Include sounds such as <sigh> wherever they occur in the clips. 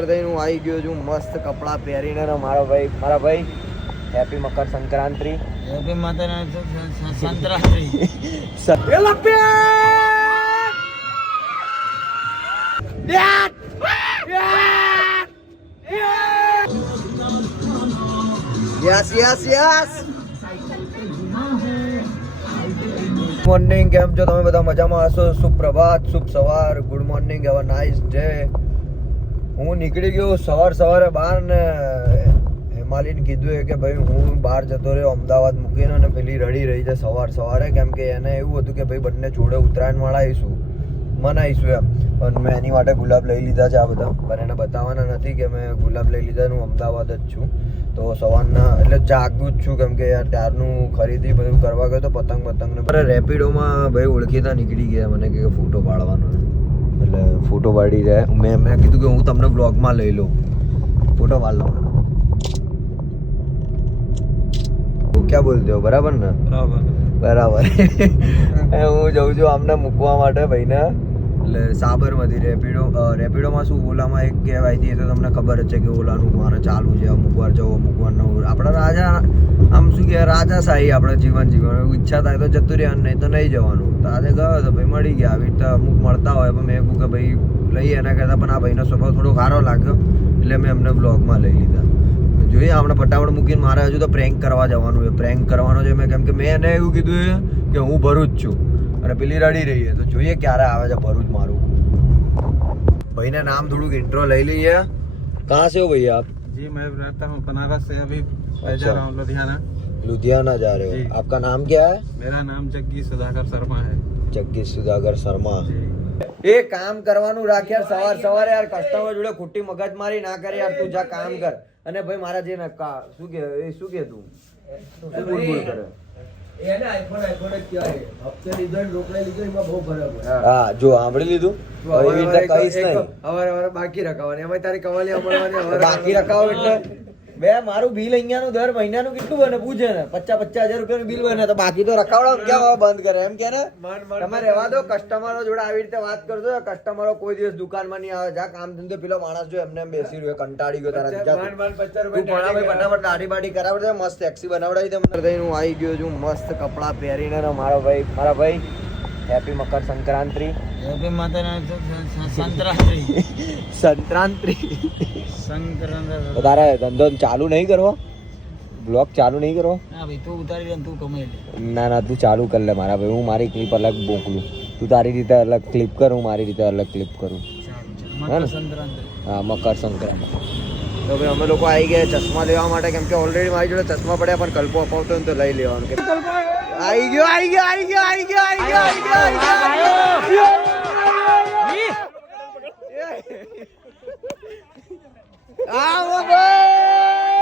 હું આવી ગયો છું મસ્ત કપડાં પહેરીને મારો ભાઈ મારા ભાઈ હેપી મકર સંક્રાંતિ હેપી માતાના સંતરાત્રી યસ યસ યસ મોર્નિંગ કેમ છો? તમે બધા મજામાં હશો? સુપ્રભાત શુભ સવાર. Good morning have nice day હું નીકળી ગયો સવાર સવારે બહાર ને હેમાલીને કીધું કે ભાઈ હું બહાર જતો રહ્યો, અમદાવાદ મૂકીને અને પેલી રડી રહી છે સવાર સવારે. કેમ કે એને એવું હતું કે ભાઈ બંને જોડે ઉત્તરાયણ મળાવીશું મનાવીશું એમ. પણ મેં એની માટે ગુલાબ લઈ લીધા છે આ બધા. પણ એને બતાવવાના નથી કે મેં ગુલાબ લઈ લીધા હું અમદાવાદ જ છું. તો સવારના, એટલે જાગું જ છું કેમ કે યાર ત્યારનું ખરીદી બધું કરવા ગયો તો પતંગ પતંગ ને રેપિડોમાં ભાઈ ઓળખીતા નીકળી ગયા મને કે ફોટો પાડવાનો. એટલે ફોટો પાડી રહ્યા. મેં મેં કીધું કે હું તમને બ્લોગમાં લઈ લઉં. ફોટો પાડ લઉં હું ક્યાં બોલતો બરાબર ને? બરાબર. એ <laughs> હું જઉં છું આમને મૂકવા માટે ભાઈને. એટલે સાબરમતી રેપિડો રેપિડોમાં શું ઓલામાં એક કહેવાય છે, એ તો તમને ખબર જ છે કે ઓલાનું મારે ચાલુ છે, અમુક વાર જવું, અમુક વાર નવું આપણા રાજા, આમ શું કે રાજાશાહી આપણે જીવન જીવન ઈચ્છા થાય તો જતું રહેવાનું નહીં તો નહીં જવાનું. તો આજે ગયો તો ભાઈ મળી ગયા. આવી રીતે અમુક મળતા હોય, પણ મેં કહ્યું કે ભાઈ લઈએ એના કરતાં પણ આ ભાઈનો સ્વભાવ થોડો સારો લાગ્યો. એટલે મેં એમને બ્લોગમાં લઈ લીધા. જોઈએ આપણે ફટાફટ મૂકીને મારે હજુ તો પ્રેન્ક કરવા જવાનું છે. પ્રેન્ક કરવાનો છે, મેં કેમ કે મેં એને એવું કીધું કે હું ભરૂચ છું. અને પેલી રડી રહી છે. તો જોઈએ ક્યારે આવે છે ભરૂચ મારું. ભાઈને નામ થોડુંક ઇન્ટ્રો લઈ લઈએ. કહાં સે ભાઈ આપ? जी मैं रहता हूँ बनारस से अभी अच्छा। जा रहा हूँ लुधियाना लुधियाना जा रहे हो आपका नाम क्या है मेरा नाम जग्गी જગ્ગી સુધાકર શર્મા. એ કામ કરવાનું રાખ યાર. સવાર સવારે યાર કસ્ટમર જોડે ખુટ્મી મગજ મારી ના કરે યાર. તું જા કામ કર. અને ભાઈ મારા જે શું કે શું કે તું? શું બોલ કરે? એને આઈફોન આઈફોન જ કહેવાય. હપ્તે લીધો ને લીધો એમાં બહુ ફરક હોય. હા. જો સાંભળી લીધું હવે કહીશ નહીં. હવારે હવારે બાકી રખાવાની. એમાં તારી કવાલી મળવાની બાકી રખાવ એટલે બે મારું બિલ અહીંયાનું દર મહિનાનું કેટલું બને? પૂછે ને. પચાસ પચાસ હજાર રૂપિયાનું બિલ બને તો બાકી તો રખાવડો કેમ બંધ કરે? એમ કે ને? તમે રહેવા દો કસ્ટમરો જોડે આવી રીતે વાત કરજો. કસ્ટમરો કોઈ દિવસ દુકાનમાં નહીં આવે જા કામ ધંધો પેલો માણસ જો એમને એમ બેસી રહ્યો કંટાળી ગયો તારા પચાસ તું રૂપિયા ફટાફટ દાઢી બાઢી કરાવડે મસ્ત ટેક્સી બનાવડાવી દે. હું આવી ગયો છું મસ્ત કપડાં પહેરીને મારો ભાઈ મારા ભાઈ. હેપી મકર સંક્રાંતિ હેપી માતાના સંક્રાંતિ સંક્રાંતિ તારે ધંધો ચાલુ નહીં કરવો? બ્લોગ ચાલુ નહીં કરવો? હા ભાઈ તું ઉતારી લે તું કમાઈ લે. ના ના તું ચાલુ કર લે મારા ભાઈ. હું મારી ક્લિપ અલગ મોકલું. તું તારી રીતે અલગ ક્લિપ કર હું મારી રીતે અલગ ક્લિપ કરું. હા ને? મકર સંક્રાંતિ. હા મકર તો ભાઈ અમે લોકો આવી ગયા ચશ્મા લેવા માટે. કેમ કે ઓલરેડી મારી જોડે ચશ્મા પડ્યા પણ કલ્પો અપાવતો ને તો લઈ લેવાનું. કે આવી ગયો આવી ગયો આવી ગયો આવી ગયો આવી ગયો આવી ગયો આવી ગયો. આવો ભાઈ!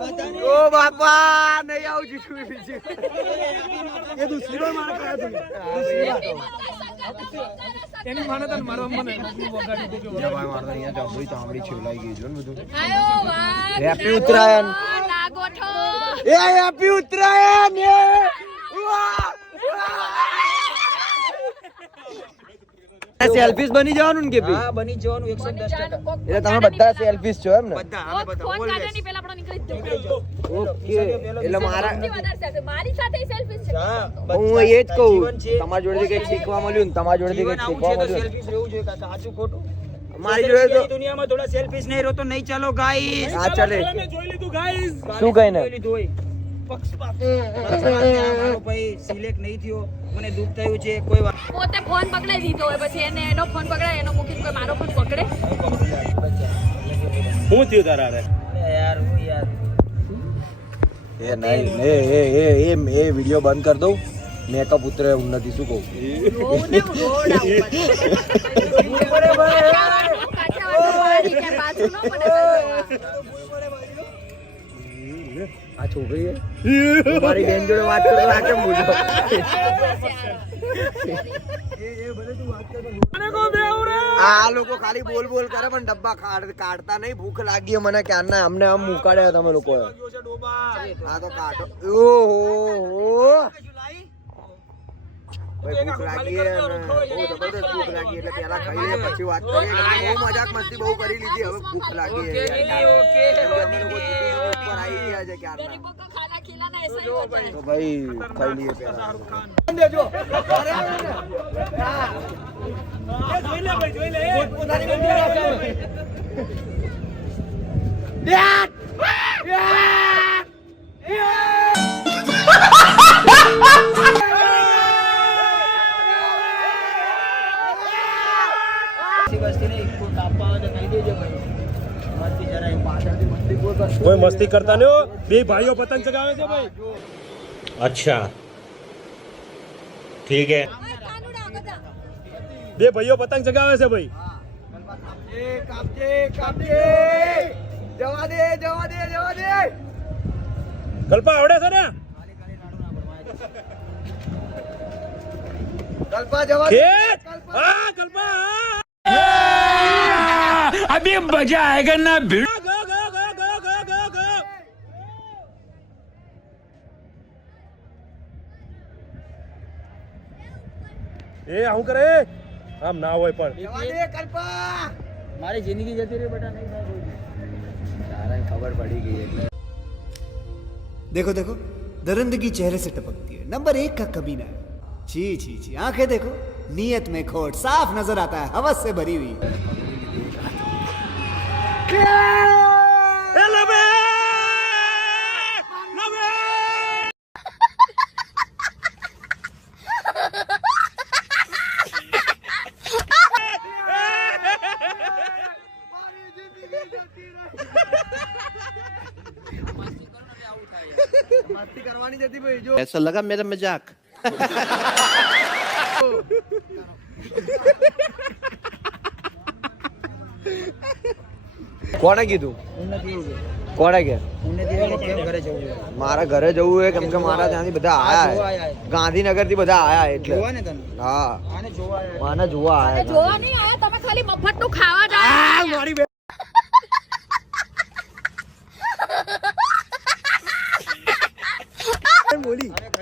ઓ બાપા નહીં આવું જીતું બીજું. એ દુસરી વાર માર કર્યા એની માને તને મારવા મને. વગાડી દેજો હેપી ઉત્તરાયણ એ! હેપી ઉત્તરાયણ એ સેલ્ફીસ બની જવાનું ને કે ભી હા બની જવાનું એકસો દસ ટકા. એટલે તમે બધા સેલ્ફીસ છો એમ ને? બધા અમે બધા always. ઓકે. એટલે મારા મારી સાથે સેલ્ફીસ છે. હું એ જ કહું. તમારા જોડેથી કંઈક શીખવા મળ્યું ને તમારા જોડેથી કંઈક શીખવા તો મળ્યું સેલ્ફીસ રહેવું જોઈએ કાકા. સાચું ખોટું? મારી જોડે તો દુનિયામાં થોડા સેલ્ફીસ નહીં રહો તો નહીં ચાલો ગાઈસ હા ચાલે. શું કહીને મારો ભાઈ સિલેક્ટ નહીં થયો મને દુઃખ થયું છે કોઈ વાત પોતે ફોન પકડાઈ દીધો હોય પછી એને એનો ફોન પકડાય એનો મૂકીને કોઈ મારો ફોન પકડે? હું થયું તારા રે યાર હું યાર એ નહીં એ એ એ એ એ વીડિયો બંધ કરી દઉં. મેકઅપ ઉતરે નથી શું કહું? રોવું <laughs> આ છોકરી છે હું મારી બેન જોડે વાત કરું તો આ કેમ બોલો આ લોકો ખાલી બોલ બોલ કરે પણ ડબ્બા કાઢ- કાઢતા નહીં ભૂખ લાગી છે મને ક્યારના અમને આમ મુકાડ્યા તમે લોકો આ તો કાઢો ઓહો ભાઈ ભૂખ લાગી છે અને બહુ જબરદસ્ત ભૂખ લાગી એટલે પેલા ખાઈ લે પછી વાત કરીએ કેમ કે બહુ મજાક મસ્તી બહુ કરી લીધી હવે ભૂખ લાગી છે યાર. કેમ કે અમે લોકો જીતી જીતી ઉપર આવી ગયા છે ક્યારના गरीबों का खाना खिलाना ऐसा ही होता है તો ભાઈ ખાઈ લઈએ પેલા જોઈ લે ભાઈ જોઈ લે બસ્તી મસ્તી કરતા ને બે ભાઈઓ પતંગ ચગાવે છે ભાઈ. અચ્છા. ઠીક હે. બે ભાઈઓ પતંગ ચગાવે છે ભાઈ. જવા દે જવા દે જવા દે. કલ્પા આવડે છે ને? કલ્પા જવા દે કલ્પા હા કલ્પા અભી મજા આયેગા ના ભીડ. એ આવું કરે આમ ના હોય પણ જવા દે કલ્પા મારી જિંદગી જતી રહી બેટા નહીં થાય કોઈ દી. તારા ખબર પડી ગઈ એટલે देखो देखो दरिंदगी चेहरे से टपकती है नंबर एक का कमीना है छी छी छी आंखें देखो नीयत में खोट साफ नजर आता है हवस से भरी हुई મસ્તી કરવાની જ હતી ભાઈ જો ऐसा लगा मेरा मजाक કોણે કીધું ઉન્નતિ એવું કે કોણે કે ઉન્નતિ એવું કે કેમ ઘરે જવું છે મારા ઘરે જવું છે કેમ કે મારા ત્યાંથી બધા આ જોવા આયા આયા. ગાંધીનગર થી બધા આયા એટલે જોવા ને તને હા આને જોવા આવ્યા. મને જોવા અને આયા જોવા નહીં આવે તમે ખાલી મફતનું ખાવા જાઓ બોલી અરે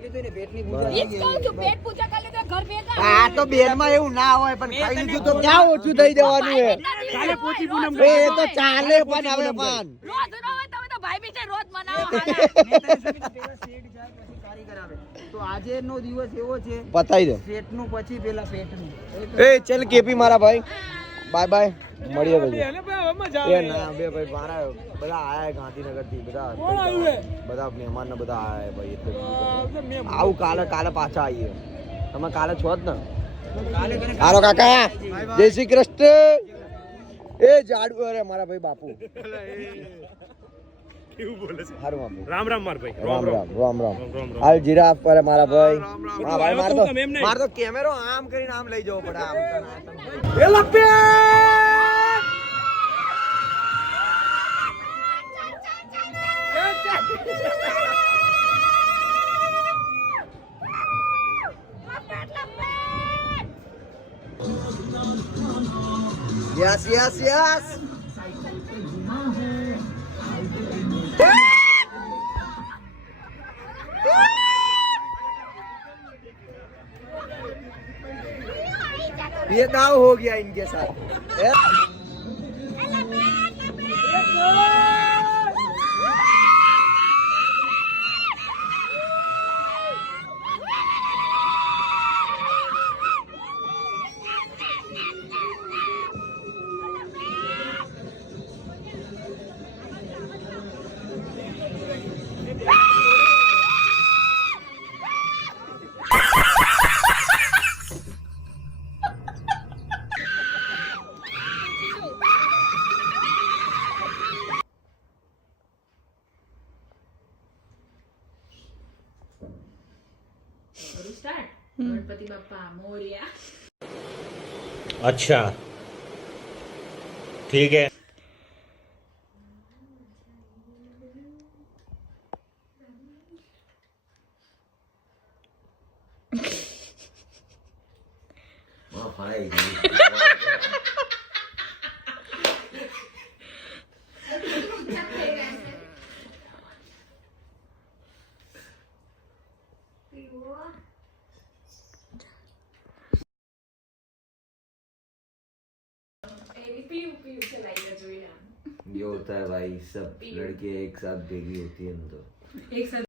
ખાઈ લીધું ને પેટની પૂજા ઈ જ કહું છું પેટ પૂજા કરી લે ઘર ભેગા. આ તો બેનમાં એવું ના હોય પણ ખાઈ લીધું તો ક્યાં ઓછું થઈ જવાનું છે કાલે પોતી પૂનમ એ તો ચાલે પણ હવે પણ. રોજ ન તમે તો ભાઈ બીજે રોજ મનાવો મેં તને શું કીધું? પેલા શેઠ જાય પછી કારીગર આવે. તો આજે નો દિવસ એવો છે પતાઈ દે. પેટનું પછી પેલા પેટનું. એ ચલ કેપી મારા ભાઈ. Bye bye. મળીએ પછી. એ ના બે ભાઈ મારા બધા આયા ગાંધીનગરથી બધા? બધા મહેમાન ને બધા આયા ભાઈ એટલે આવું કાલે કાલે પાછા આવીએ. તમે કાલે છો જ ને? હાલો કાકા જય શ્રી કૃષ્ણ. એ જાડુ અરે મારા ભાઈ બાપુ. કેવું બોલે છે? હારું રામ રામ માર ભાઈ. રામ રામ રામ. રામ રામ, રામ. હાલ જીરાફ પર મારા ભાઈ. હા ભાઈ માર તો? માર કેમેરો આમ કરીને આમ લઈ જવો પડે આમ. યસ યસ યસ ये दाव हो गया इनके साथ अच्छा. ठीक है सब लड़के एक साथ भेगी होती है ना तो